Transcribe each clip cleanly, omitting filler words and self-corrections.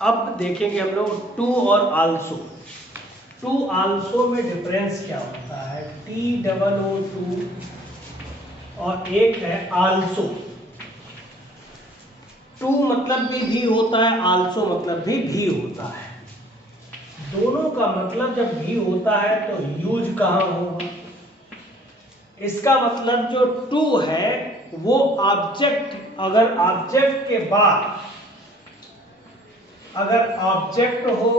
अब देखेंगे हम लोग टू और आल्सो। टू आल्सो में डिफरेंस क्या होता है, TOO और एक है आल्सो। टू मतलब भी होता है, आल्सो मतलब भी होता है। दोनों का मतलब जब भी होता है तो यूज कहाँ होगा। इसका मतलब जो टू है वो ऑब्जेक्ट, अगर ऑब्जेक्ट के बाद, अगर ऑब्जेक्ट हो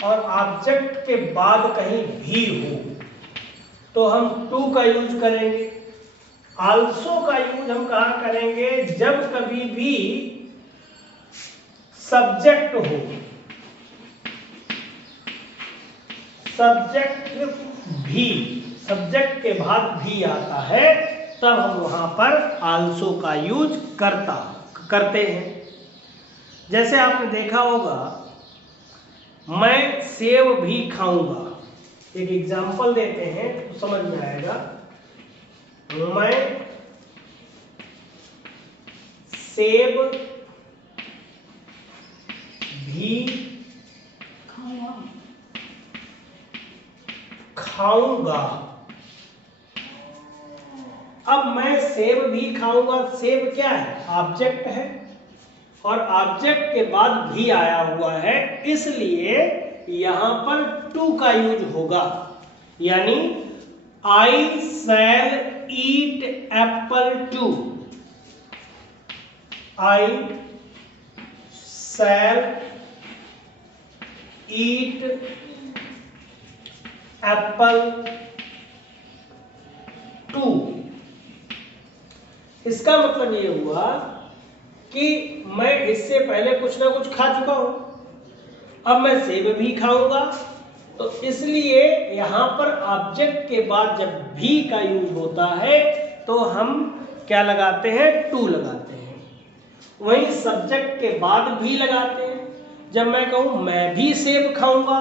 और ऑब्जेक्ट के बाद कहीं भी हो तो हम टू का यूज करेंगे। आल्सो का यूज हम कहाँ करेंगे, जब कभी भी सब्जेक्ट हो, सब्जेक्ट भी, सब्जेक्ट के बाद भी आता है, तब हम वहां पर आल्सो का यूज करते हैं। जैसे आपने देखा होगा, मैं सेब भी खाऊंगा। एक एग्जाम्पल देते हैं तो समझ में आएगा। मैं सेब भी खाऊंगा। अब मैं सेब भी खाऊंगा, सेब क्या है, ऑब्जेक्ट है और ऑब्जेक्ट के बाद भी आया हुआ है, इसलिए यहां पर टू का यूज होगा। यानी I shall eat apple too, I shall eat apple too. इसका मतलब ये हुआ कि मैं इससे पहले कुछ ना कुछ खा चुका हूं, अब मैं सेब भी खाऊंगा, तो इसलिए यहां पर ऑब्जेक्ट के बाद जब भी का यूज होता है तो हम क्या लगाते हैं, टू लगाते हैं। वहीं सब्जेक्ट के बाद भी लगाते हैं। जब मैं कहूं मैं भी सेब खाऊंगा,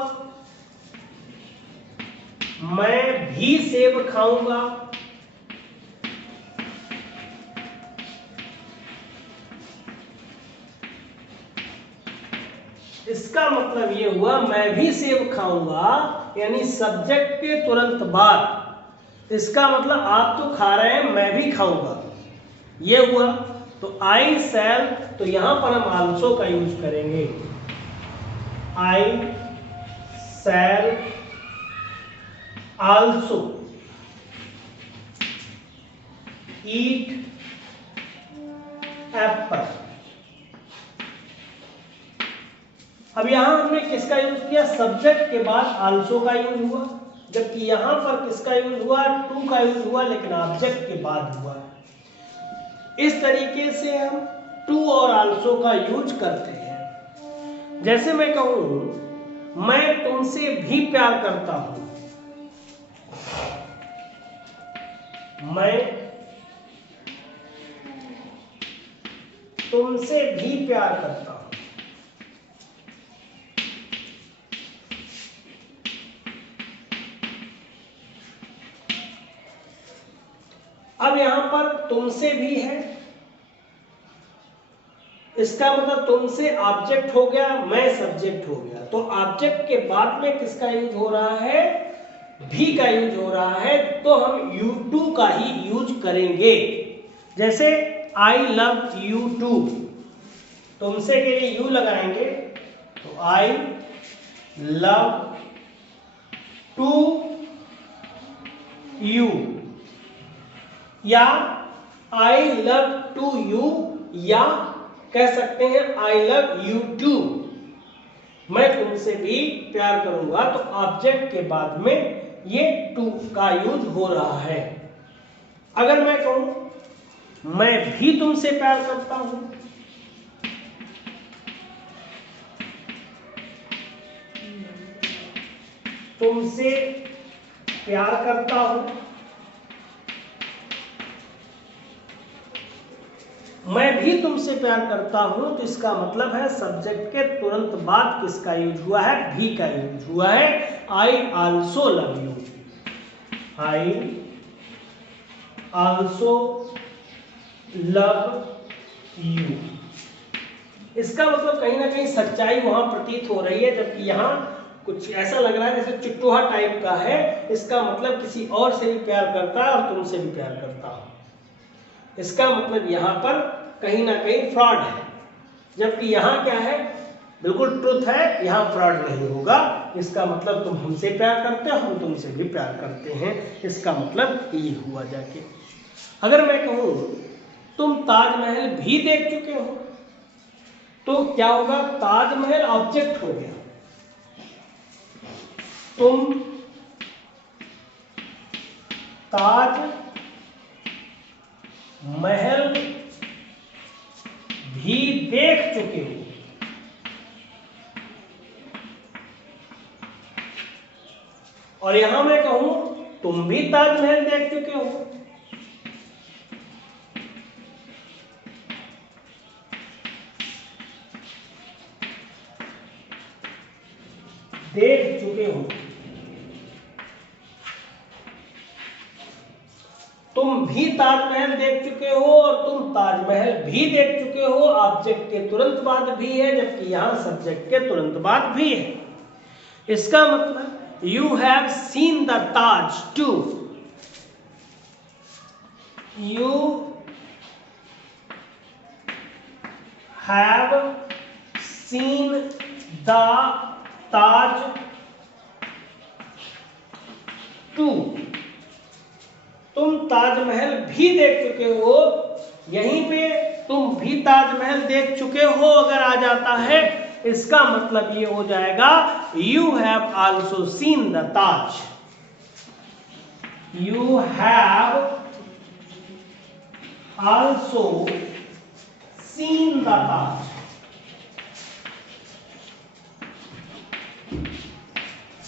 मैं भी सेब खाऊंगा, इसका मतलब ये हुआ मैं भी सेब खाऊंगा, यानी सब्जेक्ट के तुरंत बाद। इसका मतलब आप तो खा रहे हैं, मैं भी खाऊंगा, ये हुआ। तो आई शैल, तो यहां पर हम आल्सो का यूज करेंगे। आई शैल आल्सो ईट एप्पल। अब यहां हमने किसका यूज किया, सब्जेक्ट के बाद आल्सो का यूज हुआ, जबकि यहां पर किसका यूज हुआ, टू का यूज हुआ, लेकिन ऑब्जेक्ट के बाद हुआ। इस तरीके से हम टू और आल्सो का यूज करते हैं। जैसे मैं कहूं मैं तुमसे भी प्यार करता हूं, मैं तुमसे भी प्यार करता हूं। अब यहां पर तुमसे भी है, इसका मतलब तुमसे ऑब्जेक्ट हो गया, मैं सब्जेक्ट हो गया। तो ऑब्जेक्ट के बाद में किसका यूज हो रहा है, भी का यूज हो रहा है, तो हम यू टू का ही यूज करेंगे। जैसे आई लव यू टू, तुमसे के लिए यू लगाएंगे, तो आई लव टू यू, या आई लव टू यू, या कह सकते हैं आई लव यू टू, मैं तुमसे भी प्यार करूंगा। तो ऑब्जेक्ट के बाद में ये टू का यूज हो रहा है। अगर मैं कहूं मैं भी तुमसे प्यार करता हूं, तुमसे प्यार करता हूं, मैं भी तुमसे प्यार करता हूं, तो इसका मतलब है सब्जेक्ट के तुरंत बाद किसका यूज हुआ है, भी का यूज हुआ है। I also love you, I also love you. इसका मतलब कहीं ना कहीं सच्चाई वहां प्रतीत हो रही है, जबकि यहाँ कुछ ऐसा लग रहा है जैसे चुटुहा टाइप का है। इसका मतलब किसी और से भी प्यार करता है और तुमसे भी प्यार करता है। इसका मतलब यहाँ पर कहीं ना कहीं फ्रॉड है, जबकि यहाँ क्या है, बिल्कुल ट्रुथ है, यहाँ फ्रॉड नहीं होगा। इसका मतलब तुम हमसे प्यार करते हो, हम तुमसे भी प्यार करते हैं, इसका मतलब ये हुआ जाके। अगर मैं कहूँ तुम ताजमहल भी देख चुके हो, तो क्या होगा, ताजमहल ऑब्जेक्ट हो गया। तुम ताज महल भी देख चुके हो, और यहां मैं कहूं तुम भी ताजमहल देख चुके हो। देख चुके हो, तुम भी ताजमहल देख चुके हो और तुम ताजमहल भी देख चुके हो। ऑब्जेक्ट के तुरंत बाद भी है, जबकि यहां सब्जेक्ट के तुरंत बाद भी है। इसका मतलब you have seen the Taj too, you have seen the Taj too, तुम ताजमहल भी देख चुके हो। यहीं पे तुम भी ताजमहल देख चुके हो अगर आ जाता है, इसका मतलब ये हो जाएगा you have also seen the Taj, you have also seen the Taj.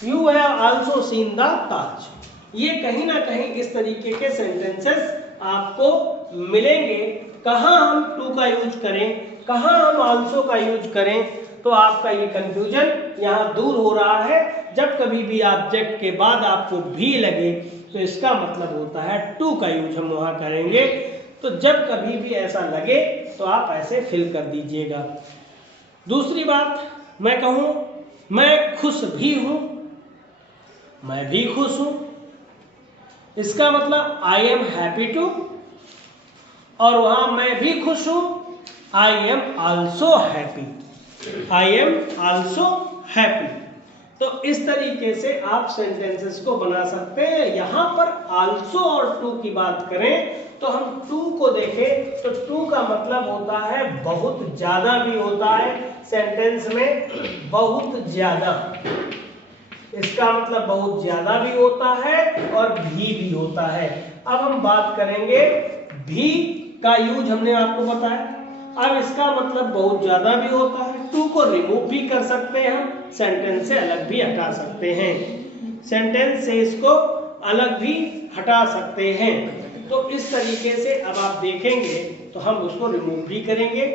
You have also seen the Taj. ये कहीं ना कहीं इस तरीके के सेंटेंसेस आपको मिलेंगे। कहाँ हम टू का यूज करें, कहाँ हम आल्सो का यूज करें, तो आपका ये कंफ्यूजन यहाँ दूर हो रहा है। जब कभी भी ऑब्जेक्ट के बाद आपको भी लगे तो इसका मतलब होता है टू का यूज हम वहाँ करेंगे। तो जब कभी भी ऐसा लगे तो आप ऐसे फिल कर दीजिएगा। दूसरी बात मैं कहूँ, मैं खुश भी हूँ, मैं भी खुश हूँ, इसका मतलब आई एम हैप्पी टू, और वहां मैं भी खुश हूं, I am also happy, I am also happy. तो इस तरीके से आप सेंटेंसेस को बना सकते हैं। यहां पर आल्सो और टू की बात करें तो हम टू को देखें तो टू का मतलब होता है बहुत ज्यादा भी होता है सेंटेंस में, बहुत ज्यादा, इसका मतलब बहुत ज्यादा भी होता है और भी होता है। अब हम बात करेंगे भी का यूज, हमने आपको बताया। अब इसका मतलब बहुत ज्यादा भी होता है, टू को रिमूव भी कर सकते हैं हम, सेंटेंस से अलग भी हटा सकते हैं, सेंटेंस से इसको अलग भी हटा सकते हैं। तो इस तरीके से अब आप देखेंगे तो हम उसको रिमूव भी करेंगे।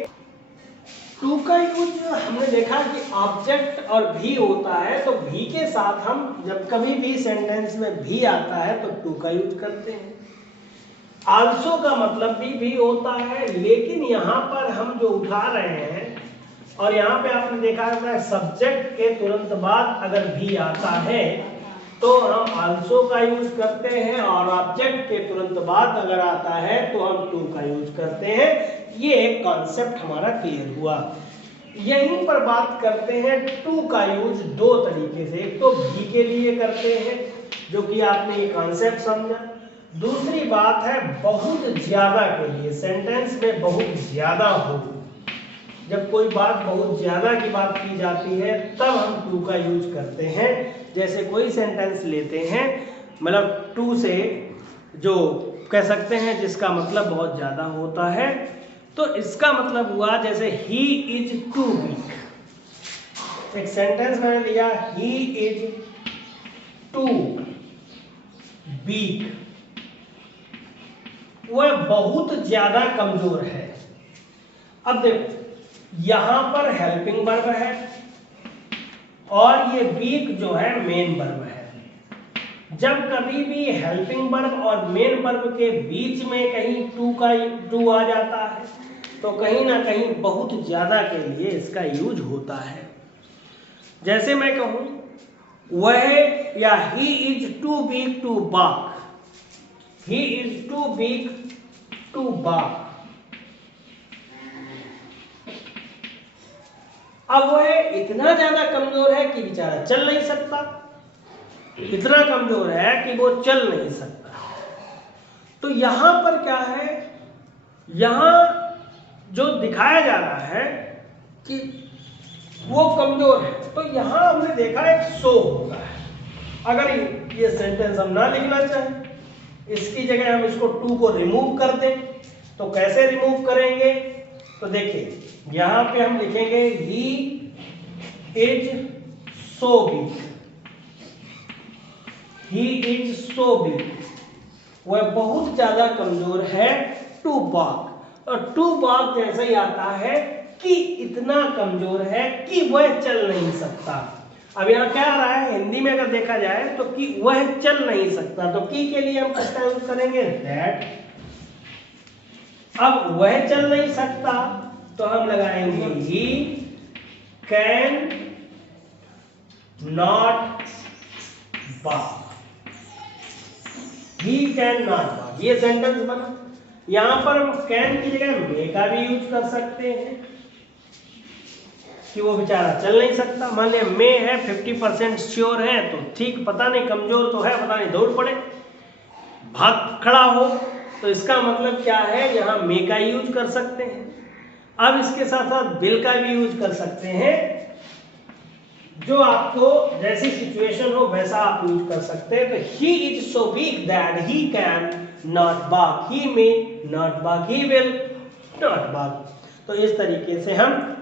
टू का यूज हमने देखा कि ऑब्जेक्ट और भी होता है, तो भी के साथ हम जब कभी भी सेंटेंस में भी आता है तो टू का यूज करते हैं। आल्सो का मतलब भी होता है, लेकिन यहाँ पर हम जो उठा रहे हैं और यहाँ पे आपने देखा है सब्जेक्ट के तुरंत बाद अगर भी आता है तो हम आल्सो का यूज करते हैं, और ऑब्जेक्ट के तुरंत बाद अगर आता है तो हम टू का यूज करते हैं। ये एक कॉन्सेप्ट हमारा क्लियर हुआ। यहीं पर बात करते हैं टू का यूज दो तरीके से, एक तो भी के लिए करते हैं जो कि आपने ये कॉन्सेप्ट समझा। दूसरी बात है बहुत ज्यादा के लिए, सेंटेंस में बहुत ज्यादा हो, जब कोई बात बहुत ज्यादा की बात की जाती है तब हम टू का यूज करते हैं। जैसे कोई सेंटेंस लेते हैं, मतलब टू से जो कह सकते हैं जिसका मतलब बहुत ज्यादा होता है, तो इसका मतलब हुआ जैसे ही इज टू वीक। एक सेंटेंस मैंने लिया ही इज टू वीक, वह बहुत ज्यादा कमजोर है। अब देखो यहां पर हेल्पिंग वर्ब है और ये वीक जो है मेन वर्ब है। जब कभी भी हेल्पिंग वर्ब और मेन वर्ब के बीच में कहीं टू आ जाता है तो कहीं ना कहीं बहुत ज़्यादा के लिए इसका यूज होता है। जैसे मैं कहूँ वह या he is too big to back, he is too big to back. अब वह इतना ज्यादा कमजोर है कि बेचारा चल नहीं सकता, इतना कमजोर है कि वो चल नहीं सकता। तो यहां पर क्या है, यहां जो दिखाया जा रहा है कि वो कमजोर है, तो यहां हमने देखा एक सो होता है। अगर ये सेंटेंस हम ना लिखना चाहें, इसकी जगह हम इसको टू को रिमूव कर दें, तो कैसे रिमूव करेंगे? तो देखिए यहां पे हम लिखेंगे he is so big, he is so big, वह बहुत ज्यादा कमजोर है टू बाक। और टू बाक जैसे ही आता है कि इतना कमजोर है कि वह चल नहीं सकता। अब यहाँ क्या आ रहा है, हिंदी में अगर देखा जाए तो कि वह चल नहीं सकता, तो की के लिए हम किसका यूज करेंगे? दैट। अब वह चल नहीं सकता तो हम लगाएंगे he can not walk, he can not walk. ये सेंटेंस बना। यहां पर हम कैन की जगह मे का भी यूज कर सकते हैं कि वो बेचारा चल नहीं सकता। मान लिया मे है 50% श्योर है, तो ठीक, पता नहीं कमजोर तो है, पता नहीं दौड़ पड़े, भाग खड़ा हो, तो इसका मतलब क्या है, यहाँ मे का यूज कर सकते हैं। अब इसके साथ साथ विल का भी यूज कर सकते हैं, जो आपको जैसी सिचुएशन हो वैसा आप यूज कर सकते हैं। तो he is so weak that he can not walk, he may not walk, he will not walk. तो इस तरीके से हम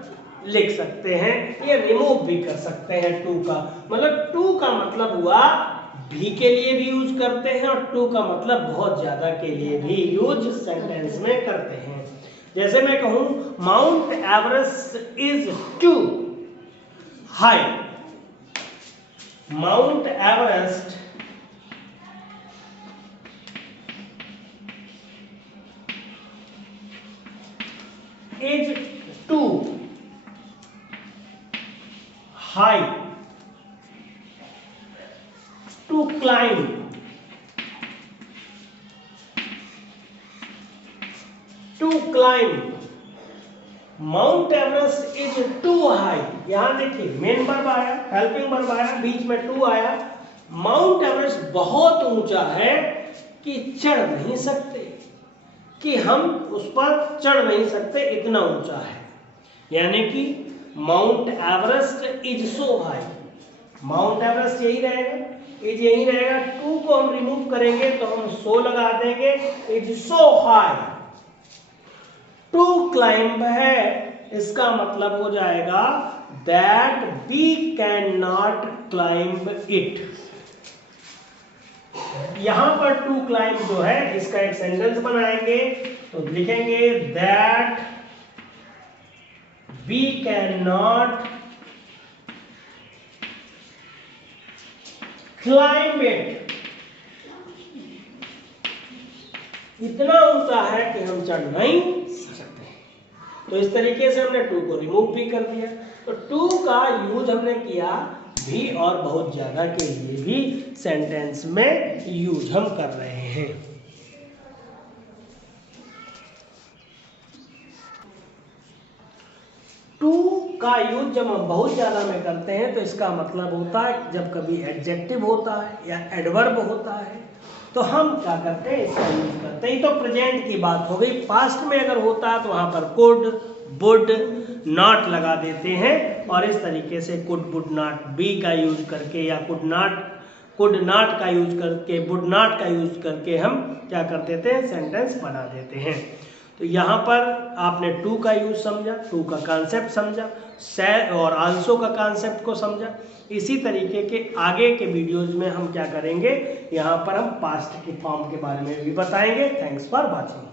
लिख सकते हैं, ये रिमूव भी कर सकते हैं टू का। मतलब टू का मतलब हुआ भी के लिए भी यूज करते हैं, और टू का मतलब बहुत ज्यादा के लिए भी यूज सेंटेंस में करते हैं। जैसे मैं कहूं Mount Everest is too high, Mount Everest is too high to climb, to climb. Mount Everest is too high, यहां देखिए मेन वर्ब आया, हेल्पिंग वर्ब आया, बीच में टू आया। माउंट एवरेस्ट बहुत ऊंचा है कि चढ़ नहीं सकते, कि हम उस पर चढ़ नहीं सकते, इतना ऊंचा है। यानी कि mount Everest is so high, Mount Everest यही रहेगा, इज यही रहेगा। टू को हम रिमूव करेंगे तो हम सो लगा देंगे, is so high. To climb है, इसका मतलब हो जाएगा that we can not climb it. यहां पर टू क्लाइंब जो है इसका एक सेंटेंस बनाएंगे, तो लिखेंगे that we can not climb it, इतना ऊंचा है कि हम चढ़ नहीं सकते। तो इस तरीके से हमने टू को रिमूव भी कर दिया। तो टू का यूज हमने किया भी और बहुत ज्यादा के लिए भी सेंटेंस में यूज हम कर रहे हैं। टू का यूज जब हम बहुत ज्यादा में करते हैं तो इसका मतलब होता है जब कभी एडजेक्टिव होता है या एडवर्ब होता है तो हम क्या करते हैं, इसका यूज करते हैं। तो प्रेजेंट की बात हो गई। पास्ट में अगर होता है तो वहां पर कुड, वुड, नॉट लगा देते हैं, और इस तरीके से कुड, वुड, नॉट, बी का यूज करके या कुड नॉट का यूज करके, वुड नॉट का यूज करके हम क्या कर देते हैं, सेंटेंस बना देते हैं। तो यहाँ पर आपने टू का यूज समझा, टू का कॉन्सेप्ट समझा, से और आल्सो का कॉन्सेप्ट को समझा। इसी तरीके के आगे के वीडियोज में हम क्या करेंगे, यहाँ पर हम पास्ट के फॉर्म के बारे में भी बताएंगे। Thanks for watching.